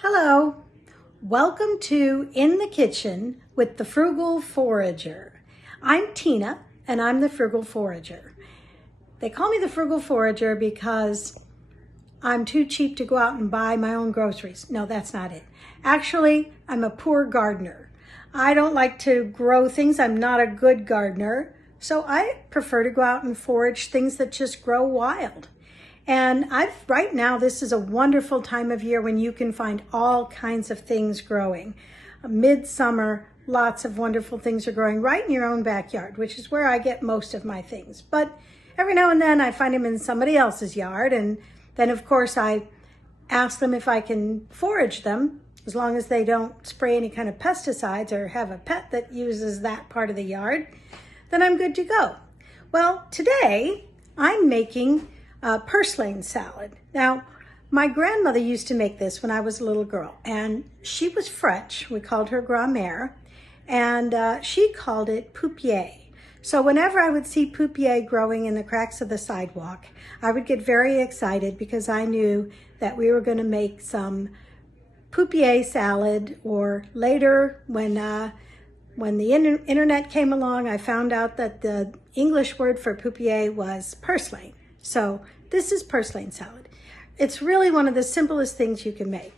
Hello, welcome to In the Kitchen with the Frugal Forager. I'm Tina and I'm the Frugal Forager. They call me the Frugal Forager because I'm too cheap to go out and buy my own groceries. No, that's not it. Actually, I'm a poor gardener. I don't like to grow things. I'm not a good gardener. So I prefer to go out and forage things that just grow wild. And right now, this is a wonderful time of year when you can find all kinds of things growing. Midsummer, lots of wonderful things are growing right in your own backyard, which is where I get most of my things. But every now and then I find them in somebody else's yard. And then of course I ask them if I can forage them, as long as they don't spray any kind of pesticides or have a pet that uses that part of the yard, then I'm good to go. Well, today I'm making purslane salad. Now, my grandmother used to make this when I was a little girl, and she was French. We called her grand-mère, and she called it poupier. So whenever I would see poupier growing in the cracks of the sidewalk, I would get very excited because I knew that we were going to make some poupier salad, or later when the internet came along, I found out that the English word for poupier was purslane. So this is purslane salad. It's really one of the simplest things you can make.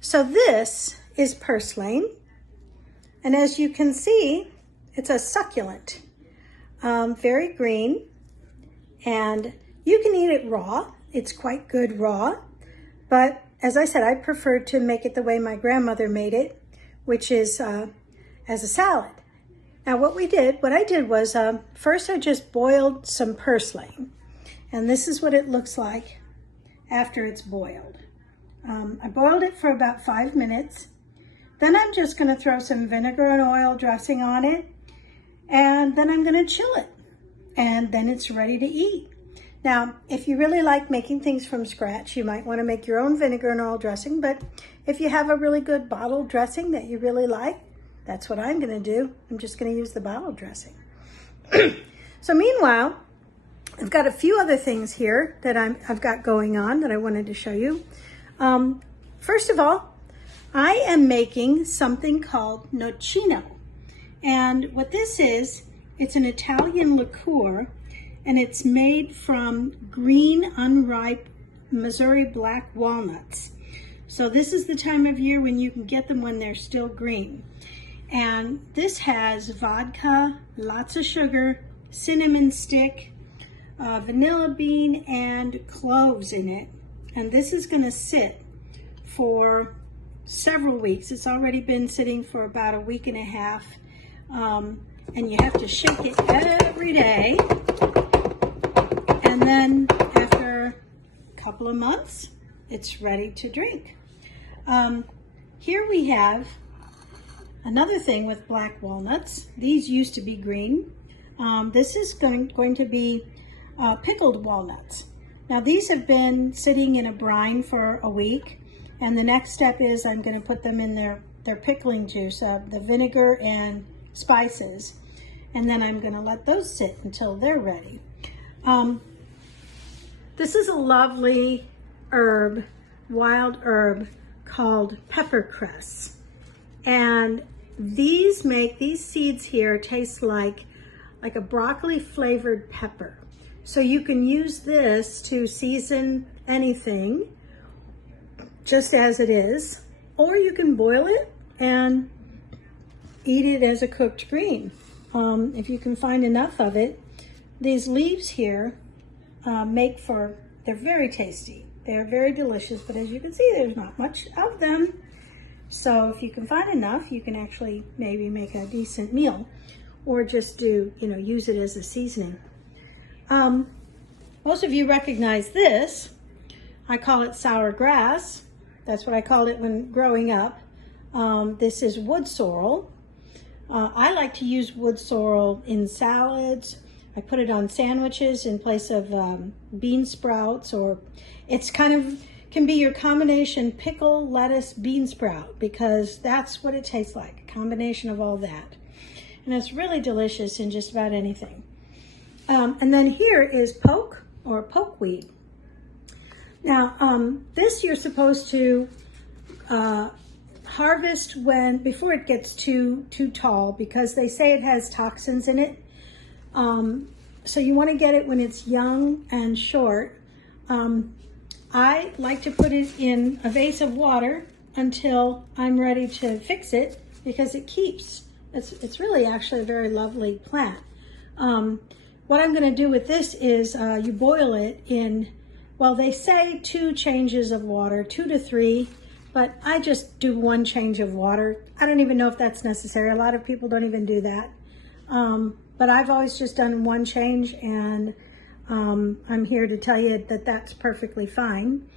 So this is purslane. And as you can see, it's a succulent, very green. And you can eat it raw. It's quite good raw. But as I said, I prefer to make it the way my grandmother made it, which is as a salad. Now what I did was, first I just boiled some purslane. And this is what it looks like after it's boiled. I boiled it for about 5 minutes. Then I'm just going to throw some vinegar and oil dressing on it. And then I'm going to chill it. And then it's ready to eat. Now, if you really like making things from scratch, you might want to make your own vinegar and oil dressing. But if you have a really good bottled dressing that you really like, that's what I'm going to do. I'm just going to use the bottled dressing. So meanwhile, I've got a few other things here that I've got going on that I wanted to show you. First of all, I am making something called nocino. And what this is, it's an Italian liqueur, and it's made from green, unripe Missouri black walnuts. So this is the time of year when you can get them when they're still green. And this has vodka, lots of sugar, cinnamon stick, vanilla bean, and cloves in it. And this is going to sit for several weeks. It's already been sitting for about a week and a half. And you have to shake it every day. And then after a couple of months, it's ready to drink. Here we have another thing with black walnuts. These used to be green. This is going to be pickled walnuts. Now these have been sitting in a brine for a week, and the next step is I'm going to put them in their pickling juice, the vinegar and spices, and then I'm going to let those sit until they're ready. This is a lovely herb, wild herb called peppercress, and these seeds here taste like a broccoli flavored pepper. So you can use this to season anything just as it is, or you can boil it and eat it as a cooked green. If you can find enough of it. These leaves here they're very tasty. They're very delicious, but as you can see, there's not much of them. So if you can find enough, you can actually maybe make a decent meal, or just use it as a seasoning. Most of you recognize this. I call it sour grass. That's what I called it when growing up. This is wood sorrel. I like to use wood sorrel in salads. I put it on sandwiches in place of bean sprouts, or it's can be your combination pickle, lettuce, bean sprout, because that's what it tastes like, a combination of all that. And it's really delicious in just about anything. And then here is poke, or pokeweed. Now, this you're supposed to harvest before it gets too tall, because they say it has toxins in it. So you want to get it when it's young and short. I like to put it in a vase of water until I'm ready to fix it, because it keeps. It's really actually a very lovely plant. What I'm going to do with this is you boil it in, well, they say 2 changes of water, 2 to 3, but I just do 1 change of water. I don't even know if that's necessary. A lot of people don't even do that. But I've always just done 1 change, and I'm here to tell you that that's perfectly fine.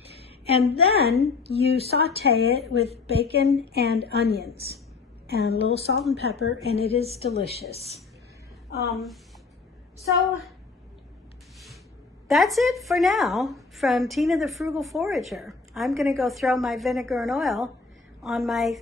And then you saute it with bacon and onions and a little salt and pepper, and it is delicious. So that's it for now from Tina the Frugal Forager. I'm going to go throw my vinegar and oil on my